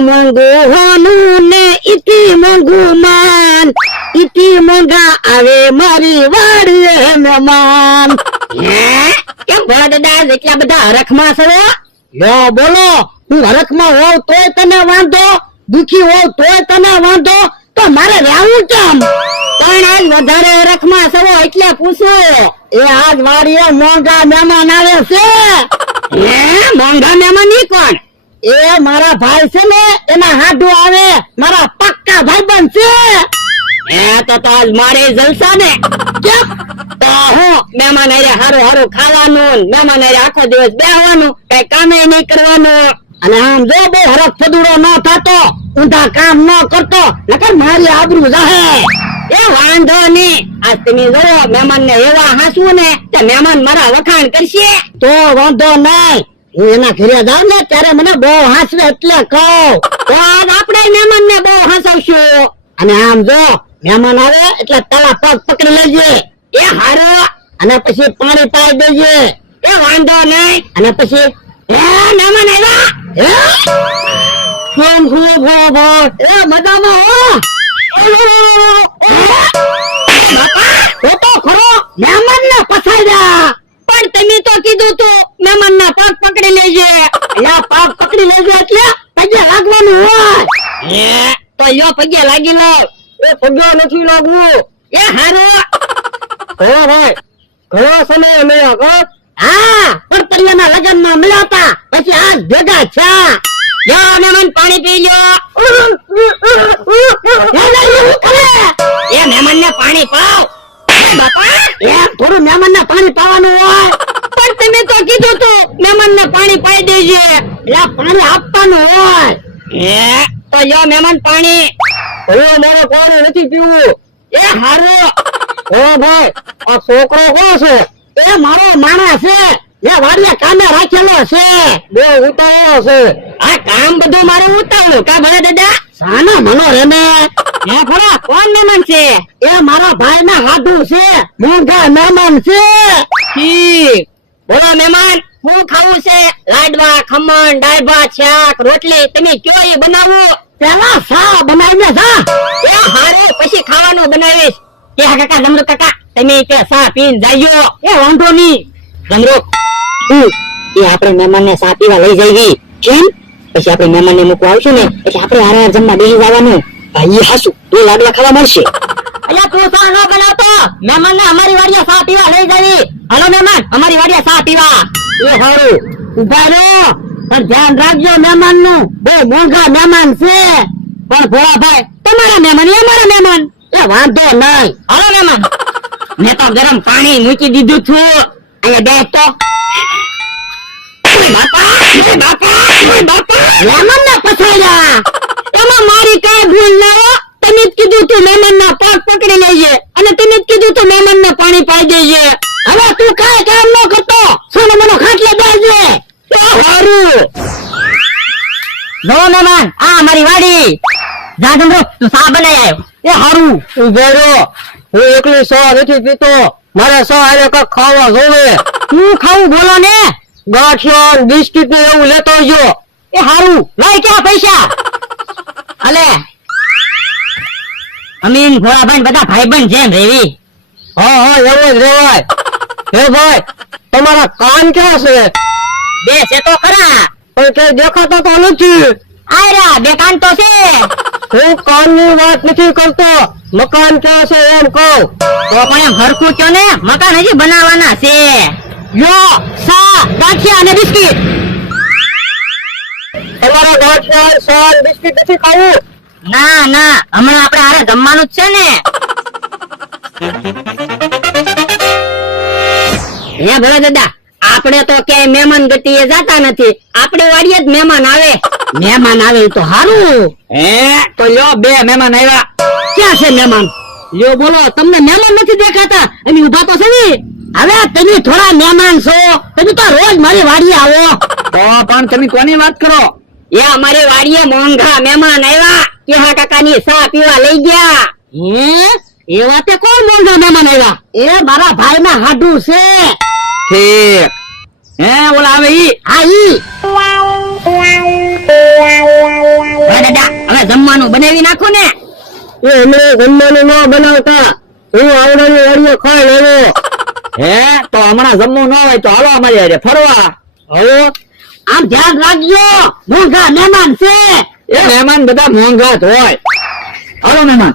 મોંઘું હોનું ને ઈથી મોંઘું માન. ઈથી મોંઘા આવે મારી વાડીએ મહેમાન. હે? કેમ ભોળા એટલા બધા હરખમાં છો? યો બોલો. હું હરખમાં હોઉં તોય તને વાંધો દુખી હોઉં તોય તને વાંધો. તો મારે રહેવું કેમ? પણ આજ વધારે હરખમાં છો એટલે પૂછો. એ આજ વાડીએ મોંઘા મહેમાન આવે છે. હે? મોંઘા મહેમાન ઈ કોણ? એ મારા ભાઈ છે ને, એના હાડું આવે, મારા પક્કા ભાઈબંધ છે. એ તો તો આજ મારે જલસા ને. તો હું મહેમાન અરે હારું હારું ખાવાનું, મહેમાન અરે આખો દિવસ બેહવાનું, કઈ કામે નહીં કરવાનું. અને આમ જો બહુ હરખ ફદુડો ન થતો, ઊંધા કામ ન કરતો, નકર મારી આબરૂ જાહે. એ વાંધો નહીં. આજ તમે જોવો મહેમાન ને એવા હાસવું ને, કે મહેમાન મારા વખાણ કરશે. તો વાંધો નહીં. હું એના ઘરે જાઉં ને ત્યારે મને બહુ હાસવે એટલે કહું તો મહેમાન ને બહુ હસાવશું અને આમ જો મહેમાન આવે એટલે તારા પગ પકડી લેજે. એ હારો અને પછી પાણી પાઈ દેજે. એ વાંધો નહીં અને પછી એ મહેમાન આવ્યા? હે? ફોન ફોન ફોન ફોન એ મજામાં હો? બાપા, ખરો? મહેમાન ને પછાડ્યા. પણ તમે તો કીધું તું મહેમાન ના પગ પકડી લેજે. યા પગ પકડી લેજો એટલે પગે લાગવાનું હોય. તો યો પગે લાગી લો. એ પગે નથી લાગવું. એ હારો. કયો ભાઈ ઘણો સમય મળ્યો કો હા પરતરિયાના લગ્નમાં મળ્યા હતા પછી આજ ભેગા છે યો મહેમાન પાણી પી લ્યો. એ મહેમાન ને પાણી પાવ. બાપા. એમ થોડું મહેમાન ને પાણી પાવાનું હોય. પણ તમે તો કીધું તું મહેમાન ને પાણી પાઈ દેજે. એટલે પાણી આપવાનું હોય. એ તો યો મહેમાન પાણી. હું મારે પાણી નથી પીવું. એ હારું. ઓ ભાઈ આ છોકરો કોણ છે? એ મારો માણસ છે. મેં વાડિયા કામે રાખેલો છે. બે ઉતાવળો છે. આ કામ બધું મારું ઉતાવળું કા ભલે દાદા? સાના મનો રેમે. હે ખરા? કોણ મહેમાન છે? એ મારા ભાઈ ના હાડુ છે. મોંઘા મહેમાન છે. બોલો મહેમાન હું ખાવું છે? લાડવા, ખમણ દાળ ભાત શાક, રોટલી, તમે કયો એ બનાવું? પેલા સા બનાવીને સા એ હારે પછી ખાવાનું બનાવીશ. કે હા, કાકા જમરો કાકા, તમે કે સા પીને જાયો એ વાંધો નહીં. જમરો હું એ આપણે મહેમાન ને સા પીવા લઈ જઈવી? કેમ પછી આપણે મહેમાન ને મૂકવા આવશું ને? એટલે આપણે હારે જમવા બેસી જવાનું. ભાઈ હાસુ. તું લાડવા ખાવા મળશે. અલ્યા તું સા ન બનાવતો. મહેમાન ને અમારી વાડિયા સા પીવા લઈ જવી. હાલો મહેમાન અમારી વાડિયા સા પીવા. એ હારું. ઊભા રહો. પણ ધ્યાન રાખજો મહેમાનનું બહુ મોંઘા મહેમાન છે. પણ ભોળાભાઈ તમારા મહેમાન એ અમારા મહેમાન. એ વાંધો નહીં. હાલો મહેમાન. મેં તો ગરમ પાણી મૂકી દીધું છું. અહીંયા બેસ તો. બાપા બાપા બાપા. મહેમાન ના પછાડ્યા. મારી કઈ ભૂલ ના હો. તમે જ કીધું તું મેમન ના પગ પકડી લેજે અને તમે જ કીધું તું મેમન ને પાણી પાઈ દેજે. હવે તું કઈ કામ ન કરતો. સોનો મનો ખાટલે બેસજે. હારું. જો મહેમાન આ અમારી વાડી. જા ચંદ્રો તું સા બનાવી આવ્યો એ હારું. ઊભો રહ્યો હું એકલી સો નથી પીતો. મારે સો આને કઈ ખાવા જોવે. તું ખાવું બોલો ને. ગાંઠિયો ને બિસ્કિટ ને એવું લેતો જો એ હારું. લાય ક્યાં પૈસા? અલે. અમીન ને બધા ભાઈબંધ જેમ રેવી. હા હા એવું જ રેવાય. હે ભાઈ તમારા કાન ક્યાં છે? બે છે તો ખરા. પણ કે દેખાતા તો નથી. આયરા બે કાન તો છે. હું કાનની વાત નથી કરતો. મકાન ક્યાં છે એમ કહું. તો પણ એમ હરખું કયો ને મકાન હજી બનાવવાના છે. યો સા ગાંઠિયા અને બિસ્કિટ? તમારા ગાંઠિયા સા બિસ્કિટ નથી ખાવું? ના ના હમણાં આપણે આરે જમવાનું જ છે ને. હે ભલે દાદા આપણે તો ક્યાંય મહેમાન ગતિએ જાતા નથી. આપણે વાડીએ જ મહેમાન આવે. મહેમાન આવે તો સારું હે? તો લ્યો બે મહેમાન આવ્યા. ક્યાં છે મહેમાન? લ્યો બોલો તમને મહેમાન નથી દેખાતા? એની ઊભા તો છે ને? હવે તમે થોડા મહેમાન છો તમે તો રોજ મારી વાડીએ આવો. તો પણ તમે કોની વાત કરો? એ અમારી વાડીએ મોંઘા મહેમાન આવ્યા. કેહા કાકાની સા પીવા લઈ ગયા. હે? એ વાતે કોણ મોંઘા મહેમાન આવ્યા? એ મારા ભાઈ ના હાડુ છે. ઠીક. હે ઓલા આવે ઈ? હા ઈ. જમવાનું બનાવી નાખું ને. એ અમે જમવાનું ન બનાવતા. હું આવડાની વાડીએ ખાઈ લેવો હે તો હમણાં જમવું ન હોય તો હાલો અમારી હારે ફરવા. હવે આમ ધ્યાન રાખજો. મોંઘા મહેમાન છે. એ મહેમાન બધા મોંઘા જ હોય. હાલો મહેમાન.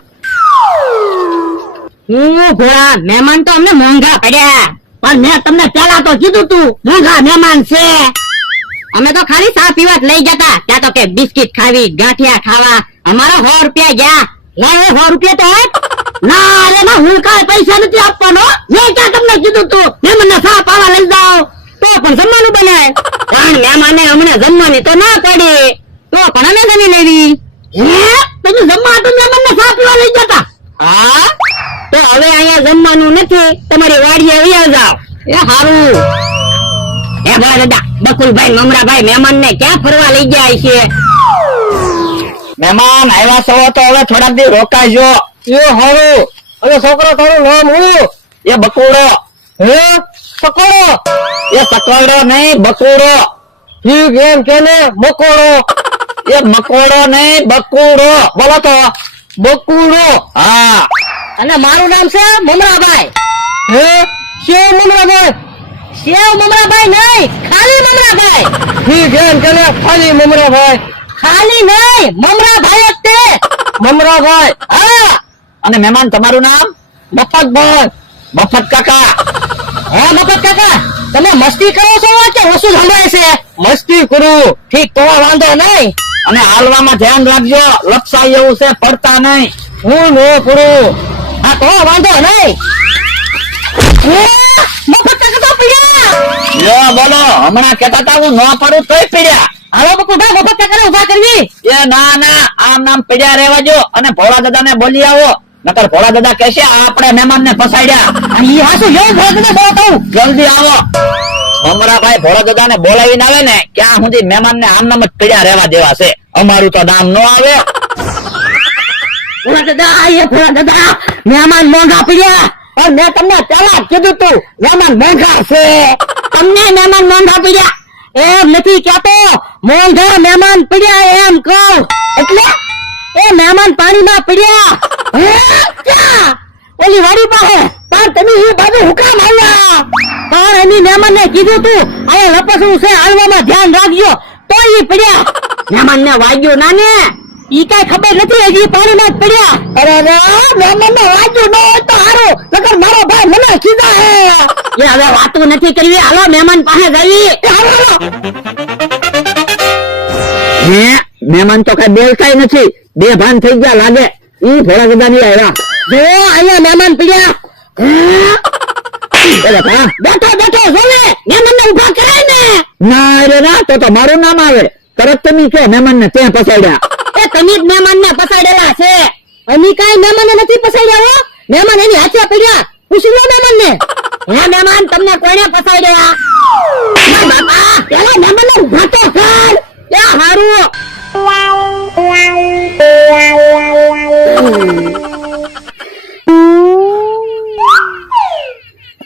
હું ભોળા મહેમાન તો અમને મોંઘા પડ્યા. પણ મેં તમને પેલા તો કીધું તું મોંઘા મહેમાન છે. અમે તો ખાલી ચા પીવા લઈ જતા. ત્યાં તો કે બિસ્કિટ ખાવી ગાંઠિયા ખાવા. અમારા સો રૂપિયા ગયા. લાવો સો રૂપિયા તો ના અરે ના હું કાંઈ પૈસા નથી આપવાનો. મેં ક્યાં તમને કીધું તું? મહેમાનને ચા પાવા લઈ પણ જમવાનું બનાય પણ મહેમાને અમને જમવાની તો ના પડી. તો પણ અમે જમી લેવી. હે? તમે જમવા તો મહેમાનને ચા પીવા લઈ જતા હા? તો હવે અહીંયા જમવાનું નથી. તમારી વાડીએ અહીંયા જાઓ. એ હારું. એ ભલા દાદા બકુલભાઈ મમરાભાઈ મહેમાન ને ક્યાં ફરવા લઈ ગયા છે? મહેમાન આવ્યા છો તો હવે થોડાક દી રોકાજો. એ હારું. અને છોકરો તારું નામ હું એ બકુડો હે? પકોડો. એ સકોડો નહીં બકુડો. ઠીક એમ કે ને મકોડો. એ મકોડો નહીં બકુડો. બોલો તો. બકુડો. હા. અને મારું નામ છે મમરાભાઈ. હે? શેવ મમરાભાઈ? શેવ મમરાભાઈ નહીં ખાલી મમરાભાઈ. ઠીક એમ કે ને ખાલી મમરાભાઈ. ખાલી નહીં મમરાભાઈ જ તે. મમરાભાઈ. હા. અને મહેમાન તમારું નામ? મફતભાઈ મફત કાકા. હા મફત કાકા. તમે મસ્તી કરો છો કે ઓછું સંભળાય છે? મસ્તી કરું. ઠીક તો વાંધો નહીં. અને હાલવામાં ધ્યાન રાખજો લપસા એવું છે પડતા નહીં. હું નો કરું. હા તો વાંધો નહીં. મફત કાકા તો પડ્યા. લ્યો બોલો. હમણાં કેતા હતા હું ન પડું તોય પડ્યા. હાલો બકુભાઈ મફત કાકાને ઊભા કરવી. એ ના ના આમ નામ પડ્યા રહેવા જો અને ભોળા દાદા ને બોલી આવો. નકર ભોળા દાદા કહેશે આ આપણે મહેમાન ને ફસાડ્યા ઈ હાસુ એવું દાદા બહુ કહું જલ્દી આવો. ભમરાભાઈ ભોળા દાદા ને બોલાવીને આવે ને ક્યાં સુધી મહેમાન ને આમ નામ જ પડ્યા રહેવા દેવા છે. અમારું તો નામ નો આવે. ભોળા દાદા આયે ભોળા દાદા મહેમાન મોંઘા પડ્યા. પણ મેં તમને પેલા કીધું તું મહેમાન મોંઘા છે. તમને મહેમાન મોંઘા પડ્યા? એમ નથી કેતો મોંઘા મહેમાન પડ્યા એમ કહું. એટલે એ મહેમાન પાણીમાં પડ્યા? ઓલી વાડી પાસે. પણ તમે એ બાજુ હુકામ આવ્યા. પણ એની મહેમાન ને કીધું તું હવે લપસવું છે, હાલવામાં ધ્યાન રાખજો. તો ઈ પડ્યા. મહેમાન ને વાગ્યો ના ને. ઈ કઈ ખબર નથી હજી પાણીમાં માં પડ્યા. અરે રે મહેમાન ને વાગ્યો ન તો હારું. નકર મારો ભાઈ મને કીધા હે. એ હવે વાતો નથી કરવી. હાલો, મહેમાન પાસે એ હાલો. હે? મહેમાન તો કઈ બોલતાય નથી. બે ભાન થઈ ગયા લાગે. ઈ ભોળા દાદા ની આવ્યા જો અહીંયા મહેમાન પડ્યા. બેઠો બેઠો જોલે મહેમાન ને ઊભા કરાય ને. ના રે ના તો તો મારું નામ આવે. તરત તમે કે મહેમાન ને ત્યાં પસાડ્યા એ તમે જ મહેમાન ને પસાડેલા છે. અમે કઈ મહેમાન ને નથી પસાડ્યા હો. મહેમાન એની હાથે પડ્યા. પૂછી લો મહેમાન ને હે મહેમાન તમને કોણે પસાડ્યા બાપા. પેલા મહેમાન ને ઊભા તો કર. એ હારું.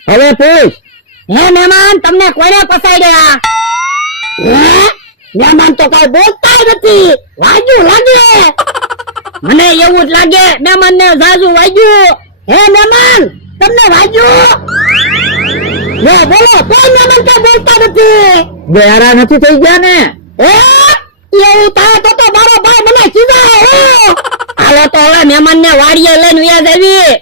હવે પૂછ. હે મહેમાન તમને કોને ફસાઈ ગયા? મહેમાન તો કઈ બોલતા નથી. વાગ્યું લાગે. મને એવું જ લાગે મહેમાન ને જાજુ વાગ્યું. હે મહેમાન તમને વાગ્યું? બોલો. કોઈ મહેમાન કઈ બોલતા નથી. બેરા નથી થઈ ગયા ને? હે? તો તો મારો ભાઈ મને હે. હાલો તો હવે મહેમાન ને વાડીએ લઈને વ્યાજ આવી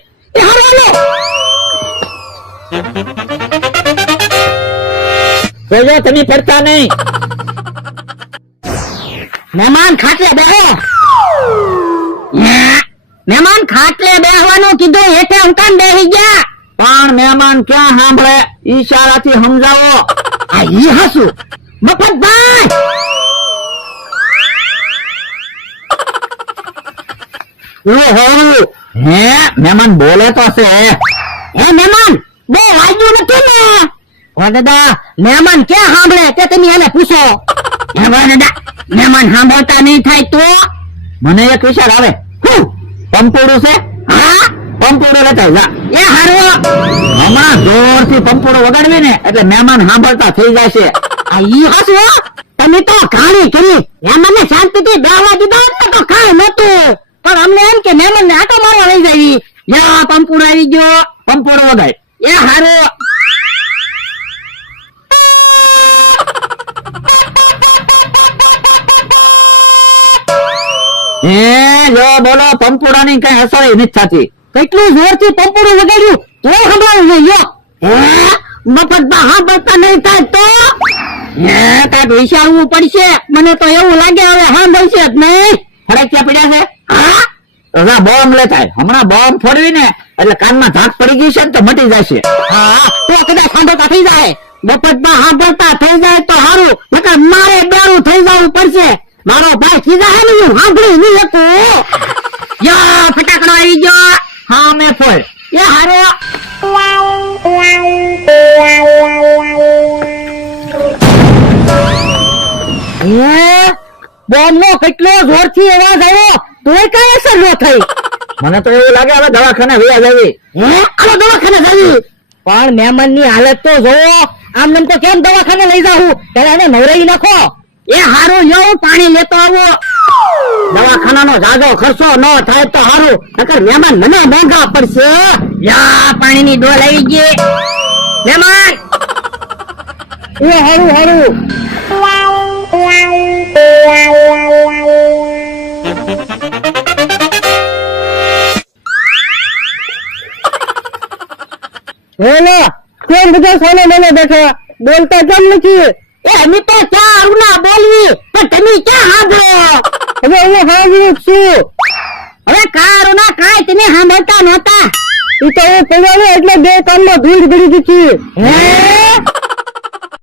તમે પડતા નહીં. મહેમાન ખાટલે બેહો. મહેમાન ખાટલે બેહવાનું કીધું, હેઠે અંકાન બેહી ગયા. પણ મહેમાન ક્યાં સાંભળે? ઈશારાથી સમજાવો. આ ઈ હસુ. મફતભાઈ! ઓહો હે? મહેમાન બોલે તો છે. હે મહેમાન બે વાગ્યું નથી ને. ઓ મહેમાન કે સાંભળે તે તમે એને પૂછો? હે દાદા, મહેમાન સાંભળતા નહીં થાય તો? મને એક વિચાર આવે. હું પંપોડું છે? હા? પંપોડો લેતા જા. એ હારો. હમણાં જોરથી પંપોડો વગાડવી ને, એટલે મહેમાન સાંભળતા થઈ જશે. આ ઈ હસુ તમે તો ઘાણી કરી મને શાંતિથી બેહવા દીધા તો કાંઈ નતું પણ અમને એમ કે મહેમાન ને આટો મારવા લઈ જાય યા, પંપુડો આવી ગયો. પંપોડો વગાય એ હારો. હે, જો બોલો પંપોડા ની કઈ અસર નથી થતી કેટલું જોરથી પંપોડું વગાડ્યું? તો સંભળાવું જોઈએ મફતમાં હા બતા નહીં થાય તો? કાંઈક વિચારવું પડશે. મને તો એવું લાગે હવે હા બોલશે જ નહીં. ફડકિયા પડ્યા છે? હા? બોમ્બ લેતા હમણાં બોમ્બ ફોડવી ને એટલે કાનમાં ધાક પડી ગઈ છે ને તો મટી જશે. હા, તો કદાચ સાંભળતા થઈ જાય. બપોરમાં સાંભળતા થઈ જાય તો સારું નકર મારે બેરું થઈ જવું પડશે. મારો ભાઈ સીધા હે ને સાંભળી નહીં શકું. યો, ફટાકડો આવી ગયો. હા, મેં ફોડ. એ હારો. બોમ્બ નો કેટલો જોરથી અવાજ આવ્યો. તોય કઈ અસર ન થઈ. મને તો એવું લાગે હવે દવાખાને વ્યાજ જવી. હવે દવાખાને જવી. પણ મહેમાનની હાલત તો જોવો આમ નમ તો કેમ દવાખાને લઈ જાઉં? ત્યારે એને નવરાઈ નાખો. એ હારું યો પાણી લેતો આવો. દવાખાનાનો જાજો ખર્ચો ન થાય તો હારું. નકર મહેમાન મને મોંઘા પડશે. યા પાણીની ડોલ આવી ગઈ. મહેમાન! એ હારું હારું. હેલો કેમ બધા સોને મને બેઠા? બોલતા કેમ નથી? એ અમે તો ચારું ના બોલવી? પણ તમે ક્યાં સાંભળો હવે હું સાંભળું છું. હવે કારું ના કાંઈ તમે સાંભળતા નહોતા? એ તો હું પડ્યો એટલે બે કામમાં ભીડ ભીડી દીધી હે?